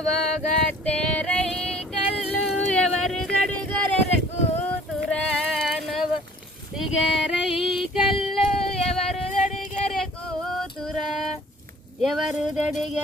నవగట్టె రైకల్లు ఎవరు దడుగరె కూతురా నవ రైకల్లు ఎవరు దడిగరె కూతురా ఎవరు దడిగ